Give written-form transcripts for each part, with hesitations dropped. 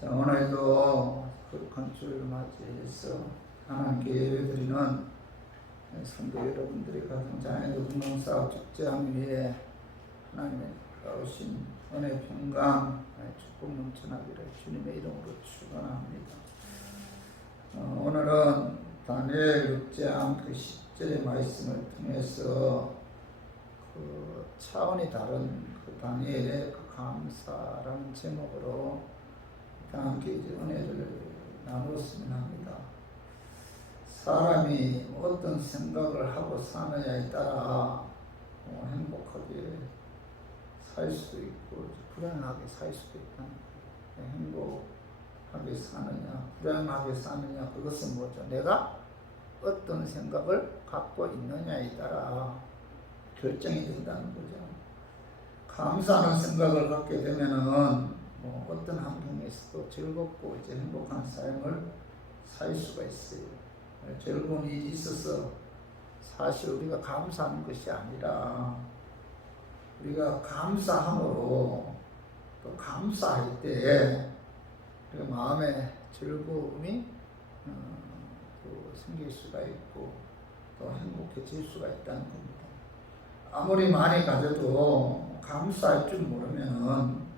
자, 오늘도 거룩한 주를 맞이해서 하나님께 예배드리는 성도 여러분들의 가정 자녀도 건강사업 축제함 위에 하나님의 가오신 은혜 평강 축복 넘쳐나기를 주님의 이름으로 축원합니다. 오늘은 다니엘 6장 그 10절의 말씀을 통해서 그 차원이 다른 그 다니엘의 그 감사라는 제목으로 함께 이제 은혜를 나누었으면 합니다. 사람이 어떤 생각을 하고 사느냐에 따라 행복하게 살 수도 있고 불행하게 살 수도 있다. 행복하게 사느냐, 불행하게 사느냐, 그것은 뭐죠? 내가 어떤 생각을 갖고 있느냐에 따라 결정이 된다는 거죠. 감사하는 생각을 갖게 되면은 어떤 환경에서도 즐겁고 이제 행복한 삶을 살 수가 있어요. 즐거운 일이 있어서 사실 우리가 감사하는 것이 아니라 우리가 감사함으로 또 감사할 때 우리가 마음에 즐거움이 또 생길 수가 있고 또 행복해질 수가 있다는 겁니다. 아무리 많이 가져도 감사할 줄 모르면은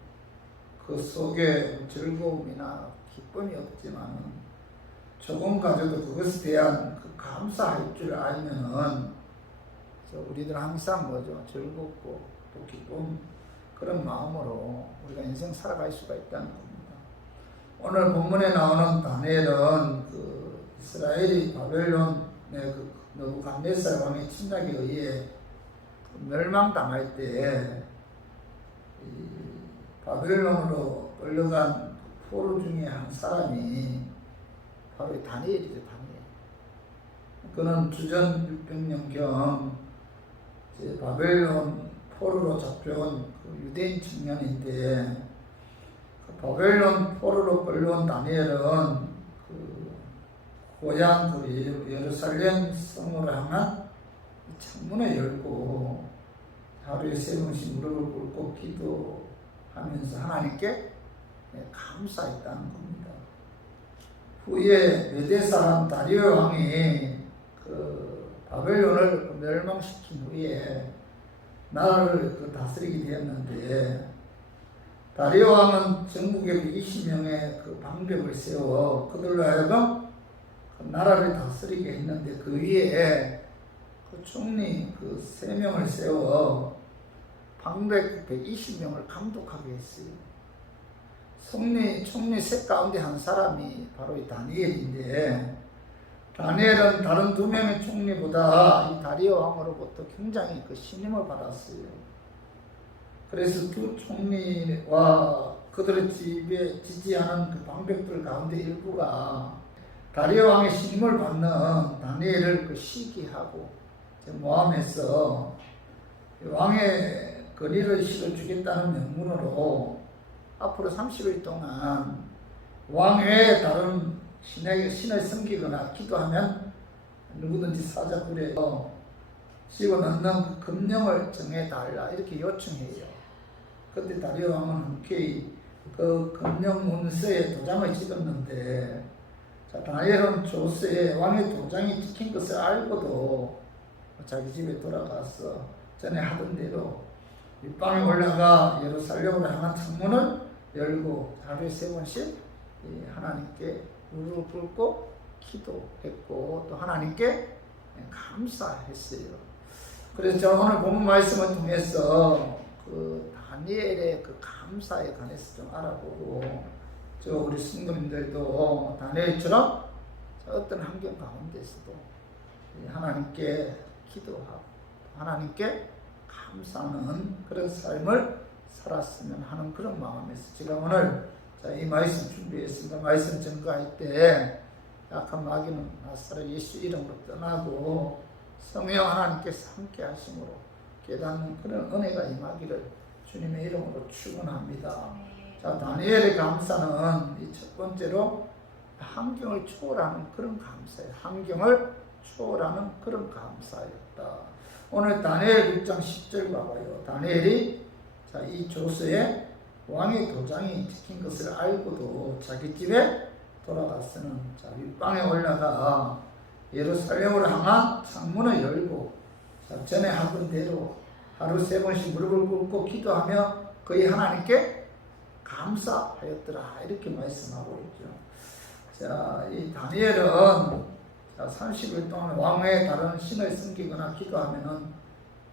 그 속에 즐거움이나 기쁨이 없지만 조금 가져도 그것에 대한 그 감사할 줄 알면은 우리들 항상 뭐죠? 즐겁고 또 기쁨 그런 마음으로 우리가 인생 살아갈 수가 있다는 겁니다. 오늘 본문에 나오는 다니엘은 그 이스라엘이 바벨론의 그 느부갓네살 왕의 침략에 의해 멸망당할 때 바벨론으로 끌려간 포로 중에 한 사람이 바로 다니엘이죠. 다니엘. 그는 주전 600년경 바벨론 포로로 잡혀온 그 유대인 청년인데 그 바벨론 포로로 끌려온 다니엘은 그 고향 그 예루살렘 성으로 향한 창문을 열고 하루에 3번씩 무릎을 꿇고 기도하면서 하나님께 감사했다는 겁니다. 후에 메대 사람 다리오 왕이 그 바벨론을 멸망시킨 후에 나라를 그 다스리게 되었는데 다리오 왕은 전국에 120명의 그 방백을 세워 그들로 하여금 그 나라를 다스리게 했는데 그 위에 그 총리 그 3명을 세워 방백 120명을 감독하게 했어요. 총리 셋 가운데 한 사람이 바로 이 다니엘인데 다니엘은 다른 2명의 총리보다 이 다리오 왕으로부터 굉장히 그 신임을 받았어요. 그래서 두 총리와 그들의 집에 지지하는 그 방백들 가운데 일부가 다리오 왕의 신임을 받는 다니엘을 그 시기하고 모함해서 왕의 권위를 실어주겠다는 명분으로 앞으로 30일 동안 왕 외에 다른 신을 섬기거나 기도하면 누구든지 사자굴에 집어넣는 그 금령을 정해달라 이렇게 요청해요. 그때 다리오 왕은 흔쾌히 그 금령 문서에 도장을 찍었는데 다니엘은 조서에 왕의 도장이 찍힌 것을 알고도 자기 집에 돌아가서 전에 하던 대로 윗방에 올라가 예루살렘으로 향한 창문을 열고 하루에 3번씩 하나님께 무릎을 꿇고 기도했고 또 하나님께 감사했어요. 그래서 오늘 본문 말씀을 통해서 그 다니엘의 그 감사에 관해서 좀 알아보고 우리 성도님들도 다니엘처럼 어떤 환경 가운데서도 하나님께 기도하고 하나님께 감사하는 그런 삶을 살았으면 하는 그런 마음에서 제가 오늘 이 말씀 준비했습니다. 말씀 증거할 때 약한 마귀는 나사렛 예수 이름으로 떠나고 성령 하나님께서 함께 하심으로 깨닫는 그런 은혜가 임하기를 주님의 이름으로 축원합니다. 자, 다니엘의 감사는 이 첫 번째로 환경을 초월하는 그런 감사예요. 환경을 초월하는 그런 감사였다. 오늘 다니엘 6장 10절 봐봐요. 다니엘이 이 조서에 왕의 도장이 찍힌 것을 알고도 자기 집에 돌아가서는 자, 윗방에 올라가 예루살렘으로 향한 창문을 열고 자, 전에 하던 대로 하루 3번씩 무릎을 꿇고 기도하며 거의 하나님께 감사하였더라 이렇게 말씀하고 있죠. 자, 이 다니엘은 30일 동안 왕의 다른 신을 섬기거나 기도하면은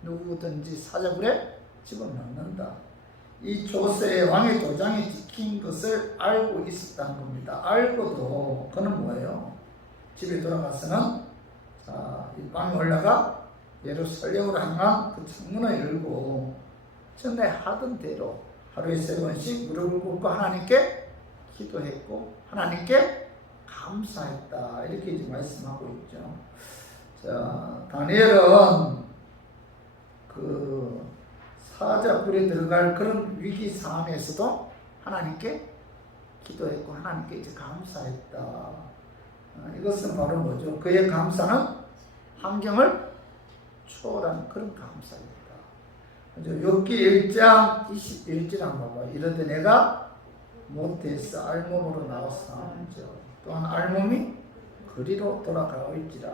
누구든지 사자굴에 집어넣는다. 이 조서에 왕의 도장이 찍힌 것을 알고 있었다는 겁니다. 알고도 그는 뭐예요? 집에 돌아가서는 자, 이 방에 올라가 예루살렘으로 향한 그 창문을 열고 전에 하던 대로 하루에 3번씩 무릎을 꿇고 하나님께 기도했고 하나님께 감사했다 이렇게 이제 말씀하고 있죠. 자, 다니엘은 그 사자굴에 들어갈 그런 위기 상황에서도 하나님께 기도했고 하나님께 이제 감사했다. 이것은 바로 뭐죠? 그의 감사는 환경을 초월한 그런 감사입니다. 욥기 1장 21절 한번 봐봐. 이르되 내가 모태에서 알몸으로 나왔사온즉 또한 알몸이 그리로 돌아가올지라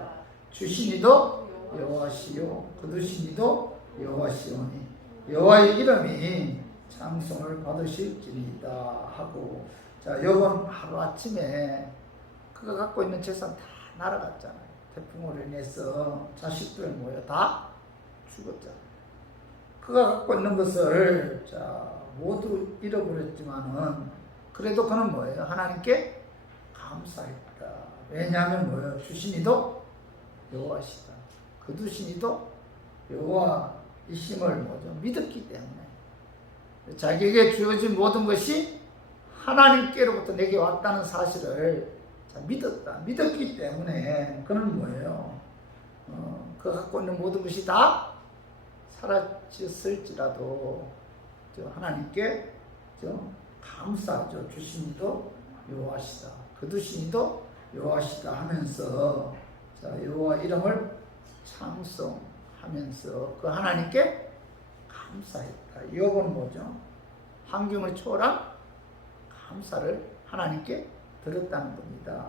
주시니도 여호와시요 거두시니도 여호와시오니 여호와의 이름이 찬송을 받으실지니이다 하고 자, 욥은 하루아침에 그가 갖고 있는 재산 다 날아갔잖아요. 태풍으로 인해서 자식들 모여 다 죽었잖아요. 그가 갖고 있는 것을 자, 모두 잃어버렸지만은 그래도 그는 뭐예요? 하나님께 감사했다. 왜냐하면 뭐예요? 주신이도 여호와시다. 거두신이도 여호와이심을 뭐죠? 믿었기 때문에 자기에게 주어진 모든 것이 하나님께로부터 내게 왔다는 사실을 믿었다. 믿었기 때문에 그는 뭐예요? 그가 갖고 있는 모든 것이 다 사라졌을지라도 하나님께 감사하죠. 주신이도 여호와시다. 거두신이도 여호와시다 하면서 여호와 이름을 찬송하면서 그 하나님께 감사했다. 욥은 뭐죠? 환경을 초월한 감사를 하나님께 드렸다는 겁니다.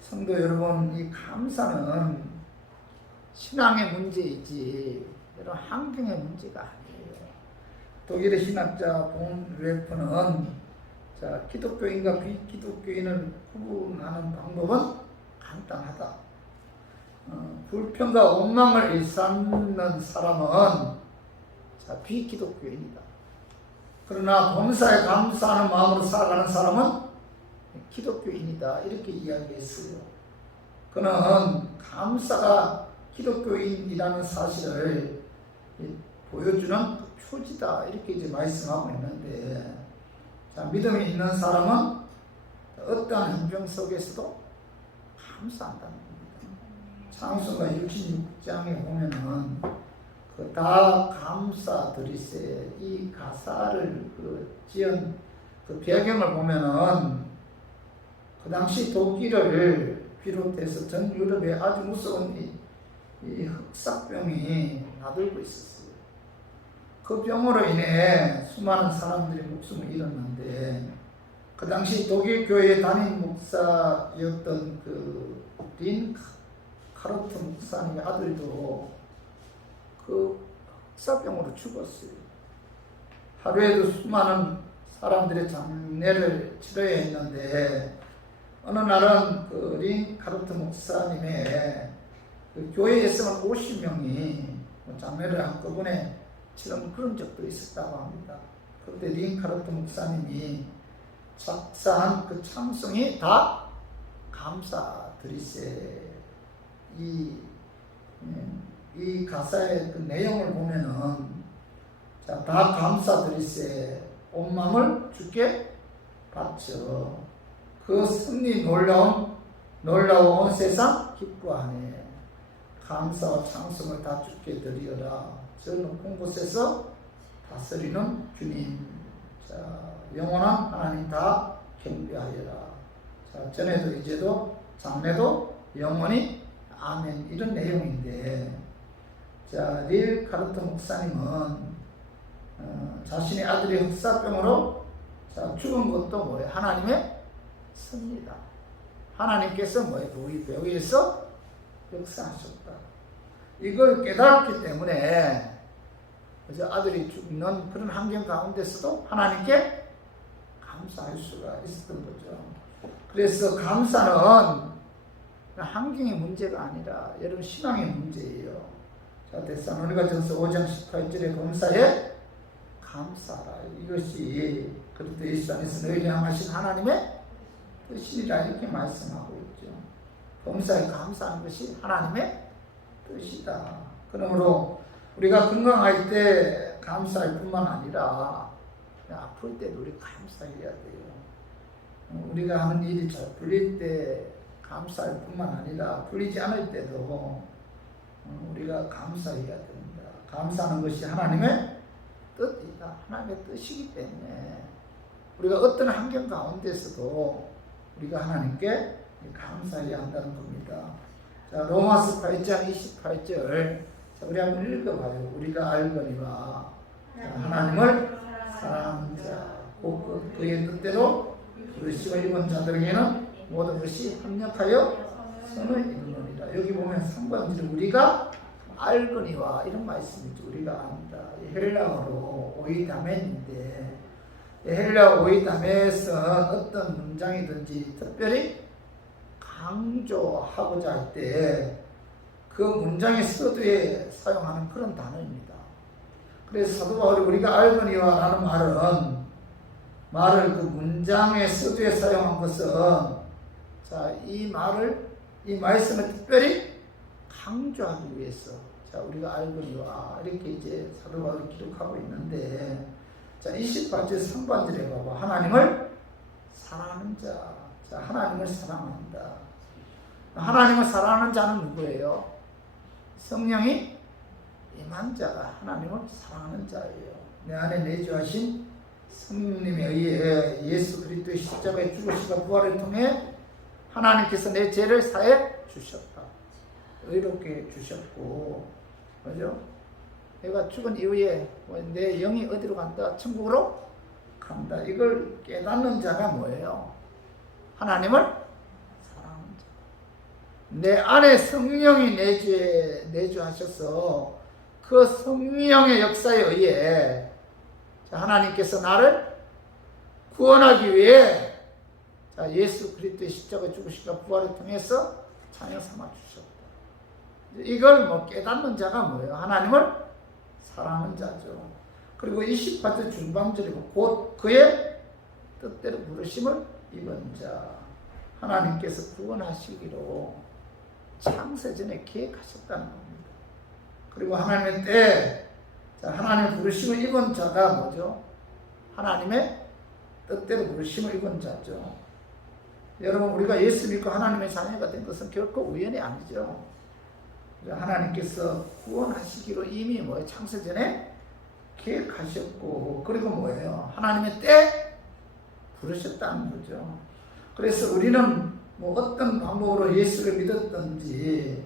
성도 여러분, 이 감사는 신앙의 문제이지 이런 환경의 문제가 아니에요. 독일의 신학자 본 웨프는 기독교인과 비기독교인을 구분하는 방법은 간단하다. 불평과 원망을 일삼는 사람은 비기독교인이다. 그러나 범사에 감사하는 마음으로 살아가는 사람은 기독교인이다. 이렇게 이야기했어요. 그는 감사가 기독교인이라는 사실을 보여주는 표지다. 이렇게 이제 말씀하고 있는데, 믿음이 있는 사람은 어떠한 형편 속에서도 감사한다는 겁니다. 창세기 66장에 보면은 다 감사드리세 이 가사를 지은 그 배경을 보면은 그 당시 독일을 비롯해서 전 유럽에 아주 무서운 이 흑사병이 나돌고 있었어요. 그 병으로 인해 수많은 사람들이 목숨을 잃었는데 그 당시 독일 교회 담임 목사였던 그 린 카르트 목사님의 아들도 그 흑사병으로 죽었어요. 하루에도 수많은 사람들의 장례를 치러야 했는데 어느 날은 그 린 카르트 목사님의 그 교회에서만 50명이 장례를 한꺼번에 치른 그런 적도 있었다고 합니다. 그때 린 카르트 목사님이 작사한 그 찬송이 다 감사드리세 이 가사의 그 내용을 보면은 다 감사드리세 온 마음을 주께 바쳐 그 승리 놀라운 세상 기뻐하네 감사와 찬송을 다 주께 드리어라 저 높은 곳에서 다스리는 주님 영원한 하나님 다 경배하여라 전에도 이제도 장래도 영원히 아멘 이런 내용인데 릴 카르트 목사님은 자신의 아들이 흑사병으로 자, 죽은 것도 뭐예요? 하나님의 섭니다. 하나님께서 뭐예요? 우리 배후에서 역사하셨다. 이걸 깨달았기 때문에 그래서 아들이 죽는 그런 환경 가운데서도 하나님께 감사할 수가 있었던 거죠. 그래서 감사는 환경의 문제가 아니라 여러분 신앙의 문제예요. 자, 데살로니가전서 5장 18절에 범사에 감사라. 이것이 그리스도 예수 안에서 너희를 향하신 하나님의 뜻이라 이렇게 말씀하고 있죠. 범사에 감사하는 것이 하나님의 뜻이다. 그러므로 우리가 건강할 때 감사할 뿐만 아니라 아플 때도 우리 감사해야 돼요. 우리가 하는 일이 잘 풀릴 때 감사할 뿐만 아니라 풀리지 않을 때도 우리가 감사해야 됩니다. 감사하는 것이 하나님의 뜻이다. 하나님의 뜻이기 때문에 우리가 어떤 환경 가운데서도 우리가 하나님께 감사해야 한다는 겁니다. 자, 로마서 8장 28절 자, 우리 한번 읽어봐요. 우리가 알거니와 하나님을 사랑하는 자 곧 그의 뜻대로 부르심을 입은 자들에게는 모든 것이 합력하여 선을 이루느니라. 여기 보면 3번지는 우리가 알거니와 이런 말씀이죠. 우리가 안다. 헬라어로 오이다멘인데 헬라 오이다멘에서 어떤 문장이든지 특별히 강조하고자 할 때 그 문장의 서두에 사용하는 그런 단어입니다. 그래서 사도 바울이 우리가 알거니와 라는 말을 그 문장의 서두에 사용한 것은 자, 이 말씀을 특별히 강조하기 위해서 자, 우리가 알거니와 이렇게 이제 사도 바울이 기록하고 있는데 자, 28절 3반절에 봐봐. 하나님을 사랑하는 자. 자, 하나님을 사랑한다. 하나님을 사랑하는 자는 누구예요? 성령이 임한 자가 하나님을 사랑하는 자예요. 내 안에 내주하신 성령님에 의해 예수 그리스도의 십자가의 죽으심과 부활을 통해 하나님께서 내 죄를 사해 주셨다. 의롭게 주셨고, 그죠? 내가 죽은 이후에 내 영이 어디로 간다? 천국으로 간다. 이걸 깨닫는 자가 뭐예요? 하나님을 사랑하는 자. 내 안에 성령이 내주하셔서 그 성령의 역사에 의해 하나님께서 나를 구원하기 위해 예수 그리스도의 십자가 죽으심과 부활을 통해서 찬양 삼아 주셨다. 이걸 깨닫는 자가 뭐예요? 하나님을 사랑하는 자죠. 그리고 28절 중반절이고 곧 그의 뜻대로 부르심을 입은 자. 하나님께서 구원하시기로 창세전에 계획하셨다는 겁니다. 그리고 하나님의 때 하나님의 부르심을 입은 자가 뭐죠? 하나님의 뜻대로 부르심을 입은 자죠. 여러분 우리가 예수 믿고 하나님의 자녀가 된 것은 결코 우연이 아니죠. 하나님께서 구원하시기로 이미 뭐예요? 창세전에 계획하셨고 그리고 뭐예요? 하나님의 때 부르셨다는 거죠. 그래서 우리는 어떤 방법으로 예수를 믿었든지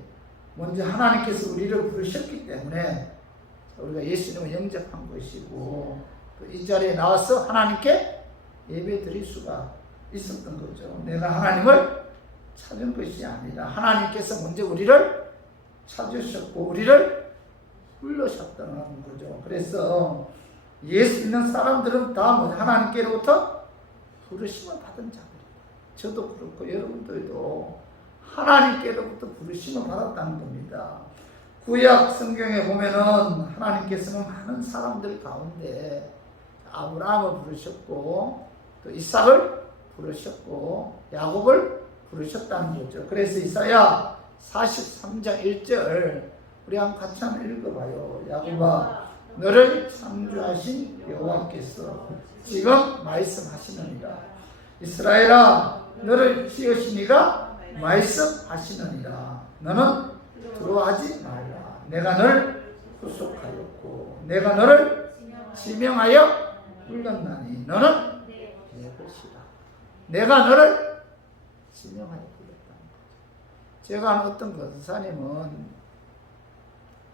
먼저 하나님께서 우리를 부르셨기 때문에 우리가 예수님을 영접한 것이고 또 이 자리에 나와서 하나님께 예배 드릴 수가 있었던 거죠. 내가 하나님을 찾은 것이 아니라 하나님께서 먼저 우리를 찾으셨고 우리를 불러셨다는 거죠. 그래서 예수 믿는 사람들은 다 하나님께로부터 부르심을 받은 자들이다. 저도 그렇고 여러분들도 하나님께로부터 부르심을 받았다는 겁니다. 구약 성경에 보면은 하나님께서는 많은 사람들 가운데 아브라함을 부르셨고 또 이삭을 부르셨고 야곱을 부르셨다는 거죠. 그래서 이사야 43장 1절 우리 같이 한번 읽어봐요. 야곱아 너를 창조하신 여호와께서 지금 말씀하시느니라. 이스라엘아 너를 지으신 이가 말씀하시느니라. 너는 두려워하지 말라. 내가 너를 구속하였고 내가 너를 지명하여 불렀나니 너는 내 것이라. 내가 너를 지명하여 불렀다는 거죠. 제가 아는 어떤 권사님은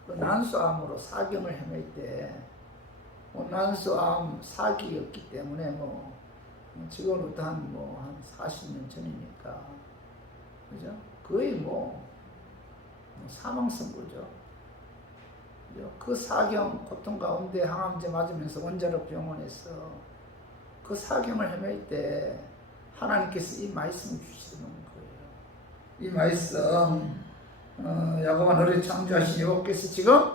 그 난소암으로 사경을 헤맬 때 난소암 사기였기 때문에 지금으로부터 한 40년 전이니까. 그죠? 거의 사망 선고죠. 그 사경 고통 가운데 항암제 맞으면서 원자로 병원에서 그 사경을 헤맬 때 하나님께서 이 말씀을 주시는 거예요. 이 말씀, 야곱아 너를 창조하신 여호와께서 지금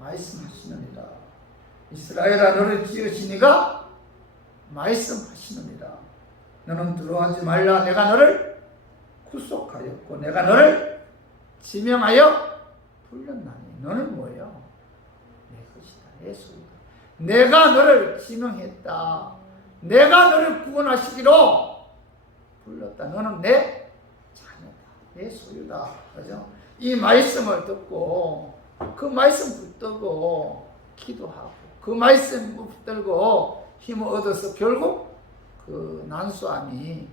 말씀하시느니라. 이스라엘아 너를 지으시니가 말씀하시느니라. 너는 두려워하지 말라. 내가 너를 구속하였고 내가 너를 지명하여 불렀나니. 너는 뭐예요? 내 것이다. 내 소유다. 내가 너를 지명했다. 내가 너를 구원하시기로 불렀다. 너는 내 자녀다. 내 소유다. 그죠? 이 말씀을 듣고 그 말씀 붙들고 기도하고 그 말씀 붙들고 힘을 얻어서 결국 그 난수함이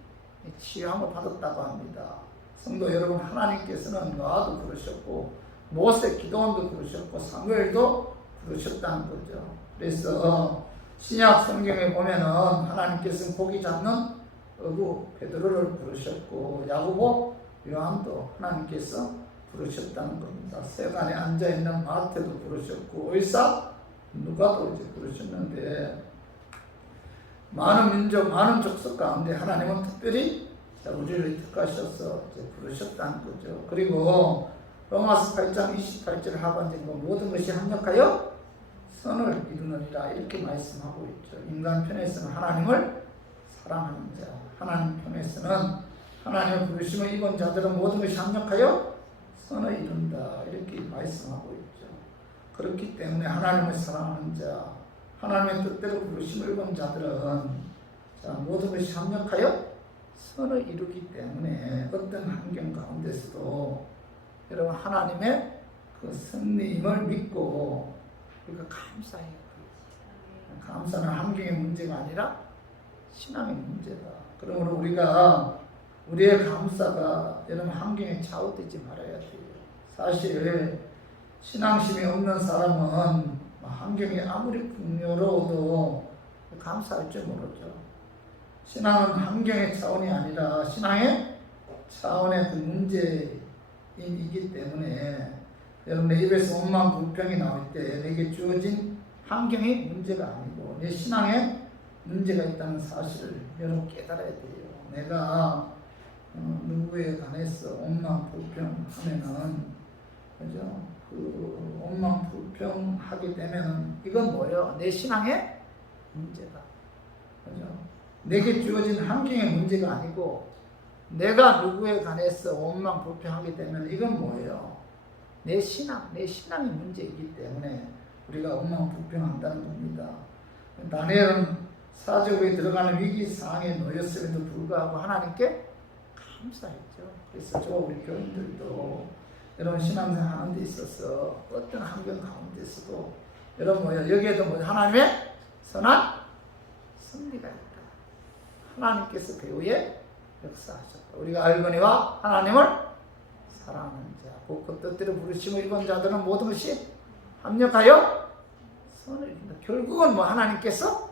치유함을 받았다고 합니다. 성도 여러분, 하나님께서는 노아도 그러셨고 모세, 기도원도 그러셨고 사무엘도 그러셨다는 거죠. 그래서 신약 성경에 보면은 하나님께서는 고기 잡는 어부 베드로를 부르셨고 야고보, 요한도 하나님께서 부르셨다는 겁니다. 세간에 앉아있는 마태도 부르셨고 의사 누가도 이제 부르셨는데 많은 민족, 많은 족속 가운데 하나님은 특별히 우리를 택하셔서 이제 부르셨다는 거죠. 그리고 로마서 8장 28절 하반절에 모든 것이 합력하여 선을 이루느니라 이렇게 말씀하고 있죠. 인간 편에서는 하나님을 사랑하는 자, 하나님 편에서는 하나님의 부르심을 입은 자들은 모든 것이 합력하여 선을 이룬다 이렇게 말씀하고 있죠. 그렇기 때문에 하나님을 사랑하는 자, 하나님의 뜻대로 부르심을 입은 자들은 모든 것이 합력하여 선을 이루기 때문에 어떤 환경 가운데서도 여러분 하나님의 그 승리임을 믿고 우리가 감사해요. 감사는 환경의 문제가 아니라 신앙의 문제다. 그러므로 우리가 우리의 감사가 여러분 환경에 좌우되지 말아야 돼요. 사실 신앙심이 없는 사람은 환경이 아무리 풍요로워도 감사할 줄 모르죠. 신앙은 환경의 차원이 아니라 신앙의 차원의 그 문제이기 때문에 여러분 내 입에서 원망 불평이 나올 때 내게 주어진 환경이 문제가 아니고 내 신앙에 문제가 있다는 사실을 여러분 깨달아야 돼요. 내가 누구에 관해서 원망 불평하면은 그죠? 그 원망 불평하게 되면은 이건 뭐예요? 내 신앙의 문제다. 그죠? 내게 주어진 환경의 문제가 아니고 내가 누구에 관해서 원망 불평하게 되면 이건 뭐예요? 내 신앙의 문제이기 때문에 우리가 원망 불평한다는 겁니다. 다니엘은 사족에 들어가는 위기 상황에 놓였음에도 불구하고 하나님께 감사했죠. 그래서 저 우리 교인들도 여러분 신앙생활 하는 데 있어서 어떤 환경 가운데서도 여러분 뭐예요? 여기에도 뭐 하나님의 선한 승리가 있다. 하나님께서 배후에 역사하셨다. 우리가 알거니와 하나님을 사랑하는 자, 그 뜻대로 부르심을 입은 자들은 모든 것이 합력하여 선을 이룬다. 결국은 뭐 하나님께서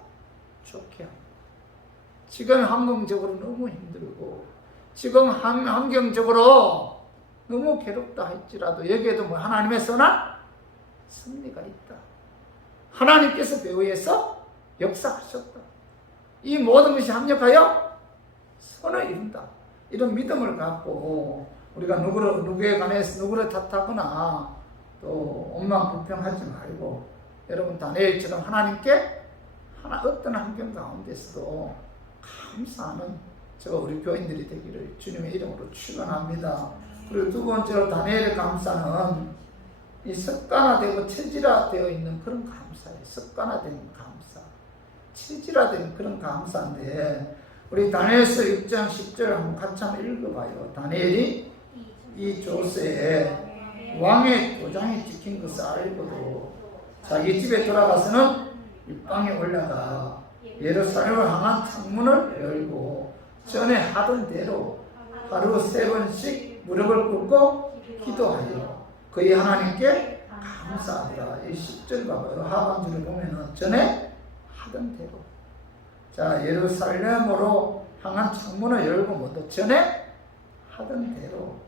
좋게 합니다. 지금 환경적으로 너무 힘들고 지금 환경적으로 너무 괴롭다 할지라도 여기에도 뭐 하나님의 선한 승리가 있다. 하나님께서 배후에서 역사하셨다. 이 모든 것이 합력하여 선을 이룬다. 이런 믿음을 갖고 우리가 누구에 관해서 누구를 탓하거나 또 원망 불평하지 말고 여러분 다니엘처럼 하나님께 어떤 환경 가운데서도 감사하는 저 우리 교인들이 되기를 주님의 이름으로 축원합니다. 그리고 두 번째로 다니엘의 감사는 이 습관화되고 체질화되어 있는 그런 감사예요. 습관화된 감사, 체질화된 그런 감사인데 우리 다니엘서 6장 10절 한번 같이 한번 읽어봐요. 다니엘이 이 조세에 왕의 도장이 찍힌 것을 알고도 자기 집에 돌아가서는 윗방에 올라가 예루살렘을 향한 창문을 열고 전에 하던 대로 하루 3번씩 무릎을 꿇고 기도하여 그의 하나님께 감사하더라. 이 10절 봐봐요. 하반절을 보면은 전에 하던 대로 자, 예루살렘으로 향한 창문을 열고 모두 전에 하던 대로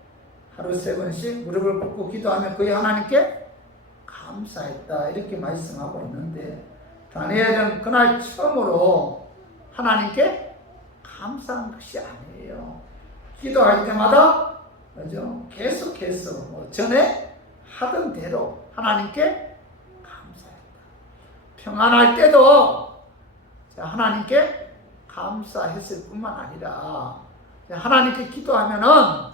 하루 3번씩 무릎을 꿇고 기도하며 그의 하나님께 감사했다. 이렇게 말씀하고 있는데, 다니엘은 그날 처음으로 하나님께 감사한 것이 아니에요. 기도할 때마다 그죠? 계속해서 전에 하던 대로 하나님께 감사했다. 평안할 때도 하나님께 감사했을 뿐만 아니라 하나님께 기도하면은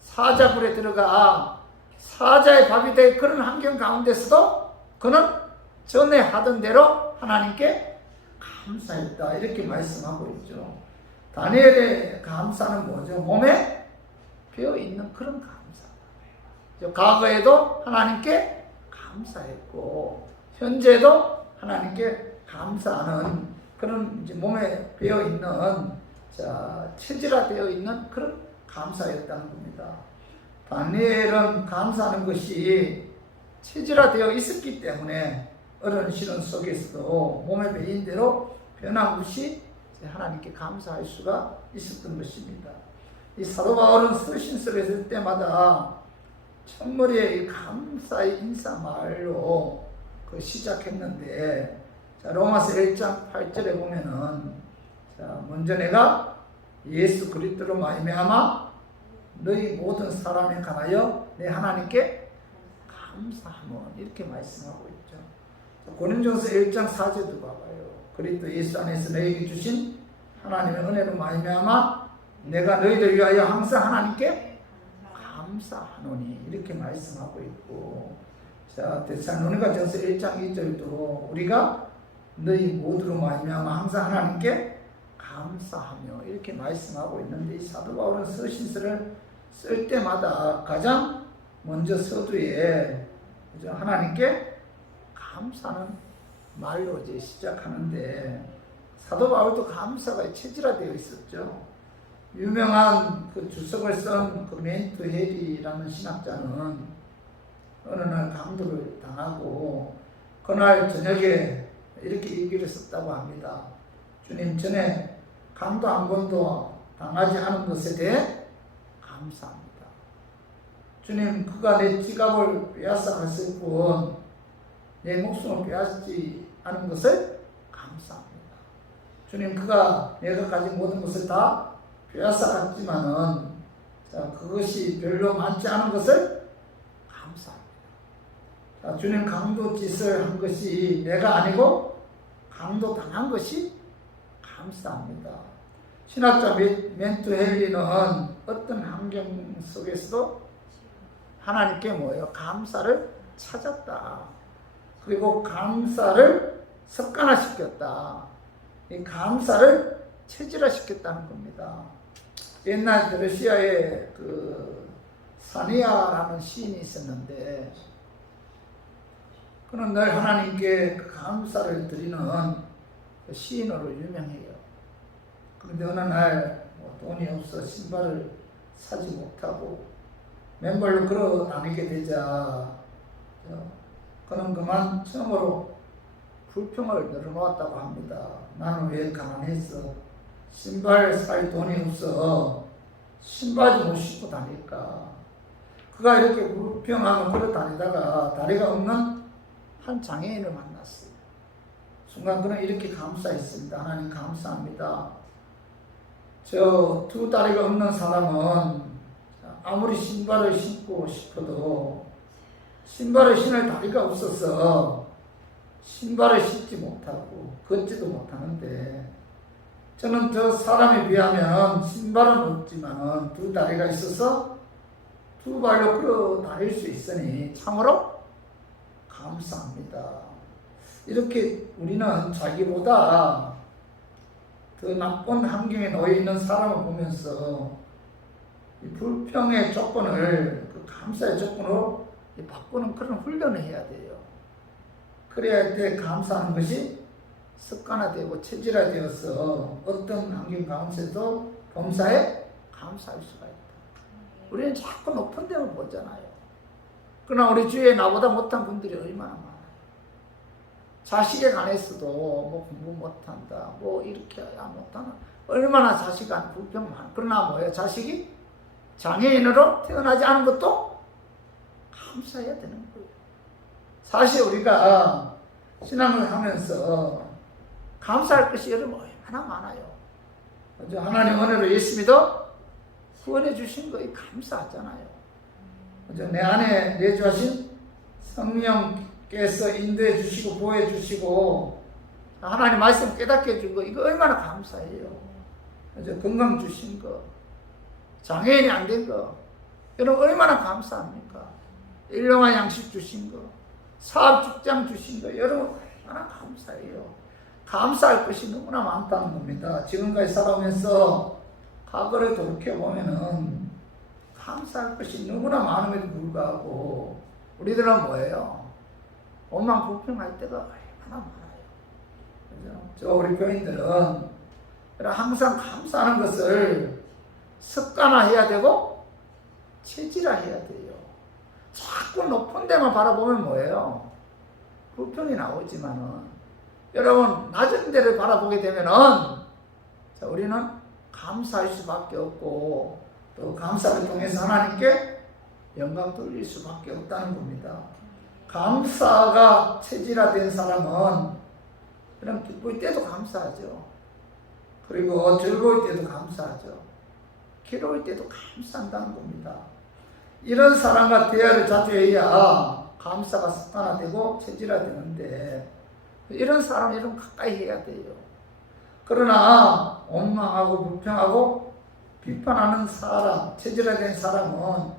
사자굴에 들어가 사자의 밥이 될 그런 환경 가운데서도 그는 전에 하던 대로 하나님께 감사했다. 이렇게 말씀하고 있죠. 다니엘의 감사는 뭐죠? 몸에 배어있는 그런 감사. 과거에도 하나님께 감사했고 현재도 하나님께 감사하는 그런 이제 몸에 배어있는 체질화되어 있는 그런 감사였다는 겁니다. 다니엘은 감사하는 것이 체질화되어 있었기 때문에 어려운 시련 속에서도 몸에 배인 대로 변함없이 하나님께 감사할 수가 있었던 것입니다. 이 사도 바울은 서신서를 쓸 때마다 첫머리에 이 감사의 인사말로 시작했는데, 로마서 1장 8절에 보면은 먼저 내가 예수 그리스도로 말미암아 너희 모든 사람에 관하여 내 하나님께 감사하면 이렇게 말씀하고 있죠. 고린도전서 1장 4절도 봐봐요. 그리스도 예수 안에서 너희에게 주신 하나님의 은혜로 말미암아 내가 너희를 위하여 항상 하나님께 감사하노니 이렇게 말씀하고 있고, 데살로니가전서 1장 2절도 우리가 너희 모두로 말미암아 항상 하나님께 감사하며 이렇게 말씀하고 있는데, 이 사도 바울은 서신서를 쓸 때마다 가장 먼저 서두에 하나님께 감사하는 말로 이제 시작하는데, 사도 바울도 감사가 체질화되어 있었죠. 유명한 그 주석을 쓴 그 멘트 헤리라는 신학자는 어느 날 강도를 당하고 그날 저녁에 이렇게 얘기를 썼다고 합니다. 주님, 전에 강도 한 번도 당하지 않은 것에 대해 감사합니다. 주님, 그가 내 지갑을 빼앗아 갔을 뿐 내 목숨을 빼앗지 않은 것을 감사합니다. 주님, 그가 내가 가진 모든 것을 다 빼앗아 갔지만은 그것이 별로 많지 않은 것을 감사합니다. 주님, 강도 짓을 한 것이 내가 아니고 강도 당한 것이 감사합니다. 신학자 멘투 헬리는 어떤 환경 속에서도 하나님께 뭐예요? 감사를 찾았다. 그리고 감사를 습관화시켰다. 이 감사를 체질화시켰다는 겁니다. 옛날 러시아에 그 사니아라는 시인이 있었는데, 그는 늘 하나님께 감사를 드리는 시인으로 유명해요. 그런데 어느 날 돈이 없어 신발을 사지 못하고 맨발로 걸어 다니게 되자 그는 그만 처음으로 불평을 늘어놓았다고 합니다. 나는 왜 가난해서 신발 살 돈이 없어 신발도 못 신고 다닐까. 그가 이렇게 불평하고 걸어 다니다가 다리가 없는 한 장애인을 만났어요. 순간 그는 이렇게 감사했습니다. 하나님 감사합니다. 저 두 다리가 없는 사람은 아무리 신발을 신고 싶어도 신발을 신을 다리가 없어서 신발을 신지 못하고 걷지도 못하는데, 저는 저 사람에 비하면 신발은 없지만 두 다리가 있어서 두 발로 걸어 다닐 수 있으니 참으로 감사합니다. 이렇게 우리는 자기보다 더 나쁜 환경에 놓여 있는 사람을 보면서 이 불평의 조건을 그 감사의 조건으로 바꾸는 그런 훈련을 해야 돼요. 그래야 때 감사하는 것이 습관화되고 체질화되어서 어떤 환경 가운데서도 범사에 감사할 수가 있다. 우리는 자꾸 높은 데만 보잖아요. 그러나 우리 주위에 나보다 못한 분들이 얼마나 많아요. 자식에 관해서도 뭐 공부 못한다, 뭐 이렇게 해야 못하나, 얼마나 자식한테 불평만. 그러나 뭐예요? 자식이 장애인으로 태어나지 않은 것도 감사해야 되는 거예요. 사실 우리가 신앙을 하면서 감사할 것이 여러분 얼마나 많아요. 하나님 은혜로 예수 믿어 구원해 주신 거에 감사하잖아요. 내 안에 내주하신 성령께서 인도해 주시고 보호해 주시고 하나님 말씀 깨닫게 해준 거, 이거 얼마나 감사해요. 건강 주신 거, 장애인이 안 된 거, 여러분 얼마나 감사합니까? 일용할 양식 주신 거, 사업 직장 주신 거, 여러분 얼마나 감사해요. 감사할 것이 너무나 많다는 겁니다. 지금까지 살아오면서 과거를 돌이켜보면은 감사할 것이 너무나 많음에도 불구하고 우리들은 뭐예요? 원망 불평할 때가 얼마나 많아요. 그죠? 저 우리 교인들은 항상 감사하는 것을 습관화해야 되고 체질화해야 돼요. 자꾸 높은 데만 바라보면 뭐예요? 불평이 나오지만은 여러분 낮은 데를 바라보게 되면은 우리는 감사할 수밖에 없고 또 감사를 통해서 하나님께 영광 돌릴 수밖에 없다는 겁니다. 감사가 체질화된 사람은 그냥 기쁠 때도 감사하죠. 그리고 즐거울 때도 감사하죠. 괴로울 때도 감사한다는 겁니다. 이런 사람과 대화를 자주 해야 감사가 습관화되고 체질화되는데 이런 사람 여러분 가까이 해야 돼요. 그러나 원망하고 불평하고 비판하는 사람, 체질화된 사람은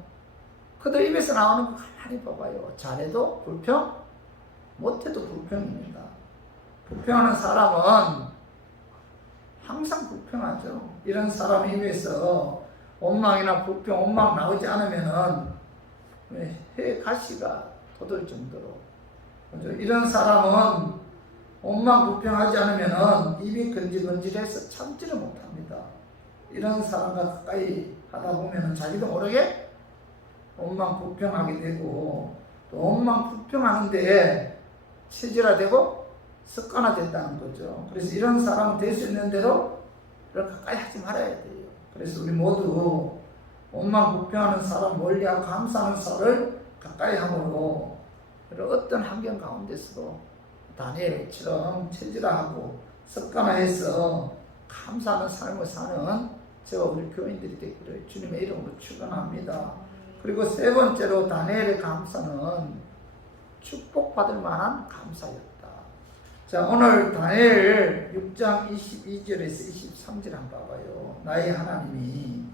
그들 입에서 나오는 거 가만히 봐봐요. 잘해도 불평, 못해도 불평입니다. 불평하는 사람은 항상 불평하죠. 이런 사람 입에서 원망이나 불평, 원망 나오지 않으면은 해 가시가 돋을 정도로. 이런 사람은 원망 불평하지 않으면은 입이 건질건질해서 참지를 못합니다. 이런 사람과 가까이 하다 보면은 자기도 모르게 원망 불평하게 되고 또 원망 불평하는데 체질화되고 습관화된다는 거죠. 그래서 이런 사람은 될 수 있는 대로 가까이 하지 말아야 돼요. 그래서 우리 모두 원망 불평하는 사람 멀리하고 감사하는 사람을 가까이 함으로 어떤 환경 가운데서도 다니엘처럼 체질화하고 습관화해서 감사하는 삶을 사는 저와 우리 교인들이 되기를 주님의 이름으로 축원합니다. 그리고 세 번째로 다니엘의 감사는 축복받을 만한 감사였다. 자, 오늘 다니엘 6장 22절에서 23절 한번 봐봐요. 나의 하나님이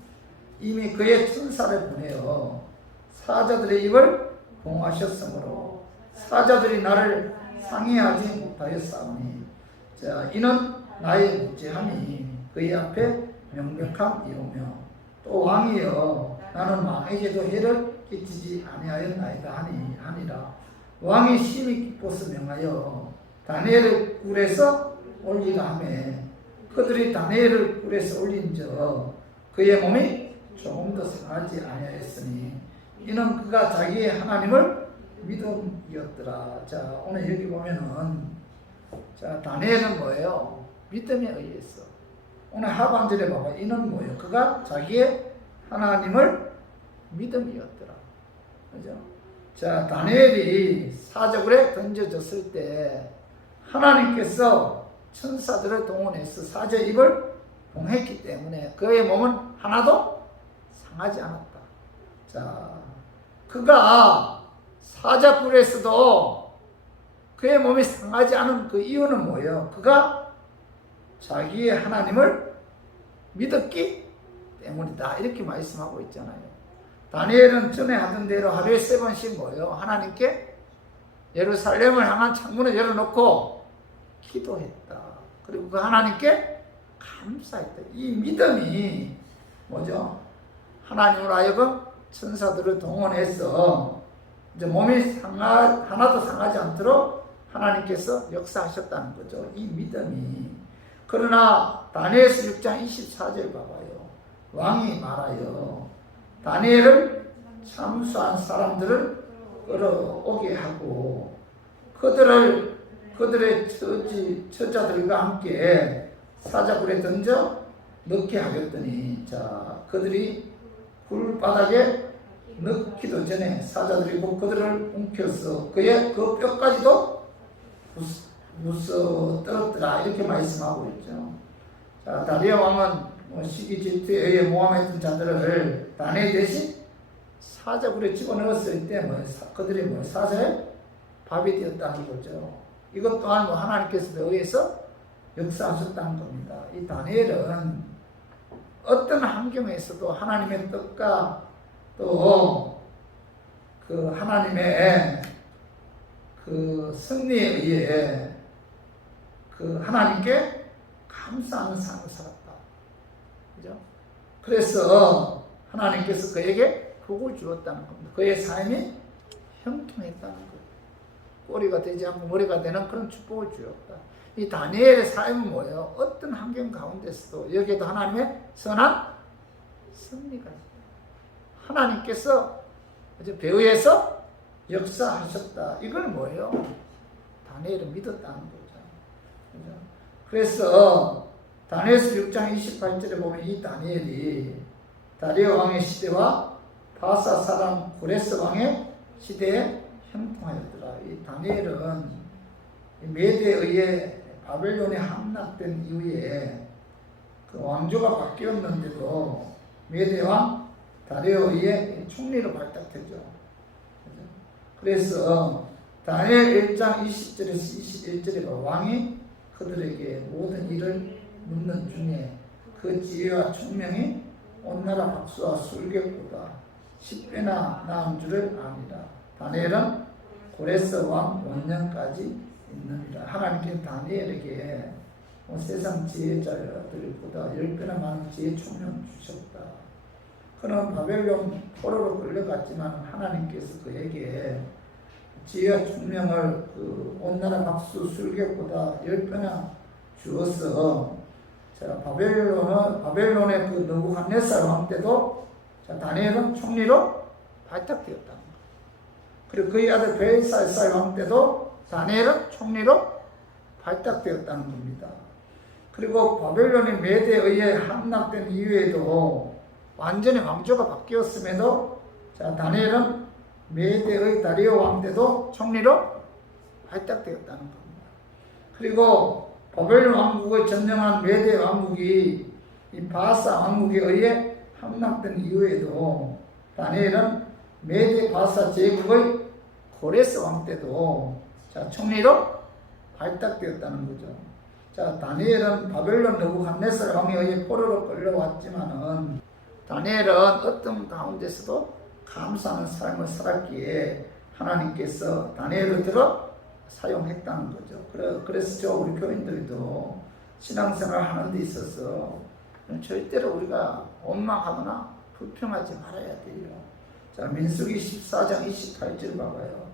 이미 그의 천사를 보내어 사자들의 입을 봉하셨으므로 사자들이 나를 상해하지 못하였사오니 자, 이는 나의 무죄함이 그의 앞에 명백함이오며 또 왕이여 나는 왕에게도 해를 끼치지 아니하였나이다 하니라. 왕이 심히 기뻐서 명하여 다니엘을 굴에서 올리라 하며 그들이 다니엘을 굴에서 올린저 그의 몸이 조금도 상하지 아니하였으니 이는 그가 자기의 하나님을 믿음이었더라. 자, 오늘 여기 보면은 자, 다니엘은 뭐예요? 믿음에 의해서. 오늘 하반절에 봐봐. 이는 뭐예요? 그가 자기의 하나님을 믿음이었더라. 그죠? 자, 다니엘이 사자굴에 던져졌을 때 하나님께서 천사들을 동원해서 사자의 입을 봉했기 때문에 그의 몸은 하나도 상하지 않았다. 자, 그가 사자굴에서도 그의 몸이 상하지 않은 그 이유는 뭐예요? 그가 자기의 하나님을 믿었기 때문이다. 이렇게 말씀하고 있잖아요. 다니엘은 전에 하던 대로 하루에 3번씩 뭐예요? 하나님께 예루살렘을 향한 창문을 열어놓고 기도했다. 그리고 그 하나님께 감사했다. 이 믿음이 뭐죠? 하나님으로 하여금 천사들을 동원해서 이제 몸이 하나도 상하지 않도록 하나님께서 역사하셨다는 거죠. 이 믿음이. 그러나 다니엘서 6장 24절 봐봐요. 왕이 말하여 다니엘을 참수한 사람들을 끌어오게 하고 그들을 그들의 처자들과 함께 사자굴에 던져 넣게 하겠더니 자 그들이 굴바닥에 넣기도 전에 사자들이 곧 그들을 움켜서 그의 그 뼈까지도 부숴 떨었더라 이렇게 말씀하고 있죠. 자 다리아 왕은 시기 질투에 의해 모함했던 자들을 단에 대신 사자굴에 집어넣었을 때 그들이 사자의 밥이 되었다는 거죠. 이것 또한 하나님께서도 의해서 역사하셨다는 겁니다. 이 다니엘은 어떤 환경에서도 하나님의 뜻과 또 그 하나님의 그 승리에 의해 그 하나님께 감사하는 삶을 살았다. 그죠? 그래서 하나님께서 그에게 복을 주었다는 겁니다. 그의 삶이 형통했다는 거예요. 꼬리가 되지 않고 머리가 되는 그런 축복을 주었다. 이 다니엘의 삶은 뭐예요? 어떤 환경 가운데서도 여기에도 하나님의 선한 승리가 있어요. 하나님께서 배후에서 역사하셨다. 이걸 뭐예요? 다니엘은 믿었다는 거죠. 그래서 다니엘서 6장 28절에 보면 이 다니엘이 다리오 왕의 시대와 바사 사람 고레스 왕의 시대에 형통하였더라. 이 다니엘은 메대에 의해 바벨론에 함락된 이후에 그 왕조가 바뀌었는데도 메대 왕 다리오에 의해 총리로 발탁되죠. 그래서 다니엘 1장 20절에서 21절에 왕이 그들에게 모든 일을 묻는 중에 그 지혜와 총명이 온 나라 박수와 술객보다 10배나 나은 줄을 아니라. 다니엘은 고레스 왕 원년까지 있느니라. 하나님께서 다니엘에게 세상 지혜자들보다 10배나 많은 지혜 총명을 주셨다. 그는 바벨론 포로로 끌려갔지만 하나님께서 그에게 지혜와 총명을 온 나라 박수 술객보다 10배나 주어서 자, 바벨론의 그 느부갓네살 왕 때도 자, 다니엘은 총리로 발탁되었다는 거예요. 그리고 그의 아들 벨사살 왕 때도 다니엘은 총리로 발탁되었다는 겁니다. 그리고 바벨론의 메대에 의해 함락된 이후에도 완전히 왕조가 바뀌었음에도 자, 다니엘은 메대의 다리오 왕 때도 총리로 발탁되었다는 겁니다. 그리고 바벨론 왕국을 점령한 메대 왕국이 이 바사 왕국에 의해 함락된 이후에도 다니엘은 메대 바사 제국의 고레스 왕 때도 자, 총리로 발탁되었다는 거죠. 자, 다니엘은 바벨론 느부갓네살 왕에 의해 포로로 끌려왔지만은 다니엘은 어떤 가운데서도 감사하는 삶을 살았기에 하나님께서 다니엘을 들어 사용했다는 거죠. 그래서 우리 교인들도 신앙생활 하는 데 있어서 절대로 우리가 원망하거나 불평하지 말아야 돼요. 자, 민수기 14장 28절 봐봐요.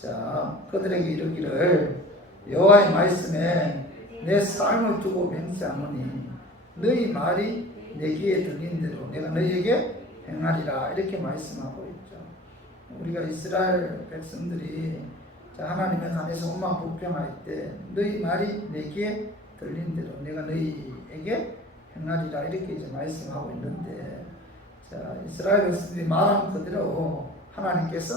자, 그들에게 이르기를 여호와의 말씀에 내 삶을 두고 맹세하노니 너희 말이 내 귀에 들린 대로 내가 너희에게 행하리라 이렇게 말씀하고 있죠. 우리가 이스라엘 백성들이 하나님에 관해서 원망 불평할 때 너희 말이 내 귀에 들린 대로 내가 너희에게 행하리라 이렇게 이제 말씀하고 있는데 자, 이스라엘 백성들이 말한 그대로 하나님께서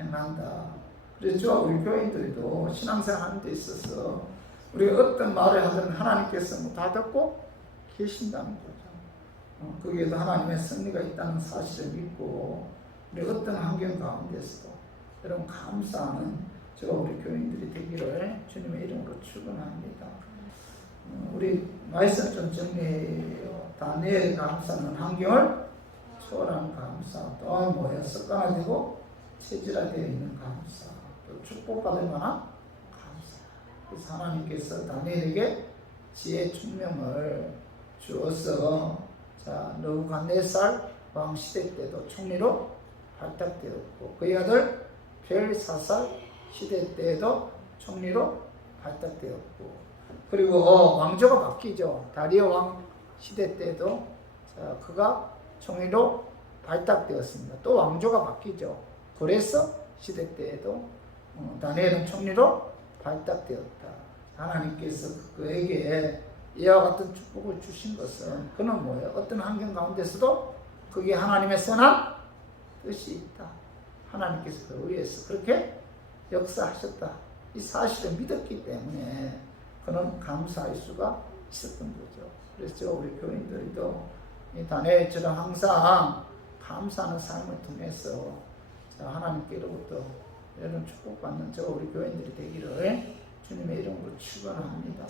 행한다. 그래서 우리 교인들도 신앙생활 하는 데 있어서 우리가 어떤 말을 하든 하나님께서 다 듣고 계신다는 거죠. 거기에도 하나님의 승리가 있다는 사실을 믿고 우리 어떤 환경 가운데서도 여러분 감사하는 저와 우리 교인들이 되기를 주님의 이름으로 축원합니다. 우리 말씀 좀 정리해요. 다니엘이 감사하는 환경을 초월하는 감사, 또한 뭐예요? 습관화되고 체질화되어 있는 감사, 또 축복받을 만한 감사. 그래서 하나님께서 다니엘에게 지혜 총명을 주어서 자, 느부갓네살 왕 시대 때도 총리로 발탁되었고 그의 아들 벨사살 시대 때에도 총리로 발탁되었고 그리고 왕조가 바뀌죠. 다리오 왕 시대 때도 자, 그가 총리로 발탁되었습니다. 또 왕조가 바뀌죠. 고레스 시대 때에도 다니엘은 총리로 발탁되었다. 하나님께서 그에게 이와 같은 축복을 주신 것은 그는 뭐예요? 어떤 환경 가운데서도 그게 하나님의 선한 뜻이 있다. 하나님께서 그를 위해서 그렇게 역사하셨다. 이 사실을 믿었기 때문에 그는 감사할 수가 있었던 거죠. 그래서 우리 교인들도 이 다니엘처럼 항상 감사하는 삶을 통해서 하나님께로부터 이런 축복받는 저 우리 교인들이 되기를 주님의 이름으로 축원합니다.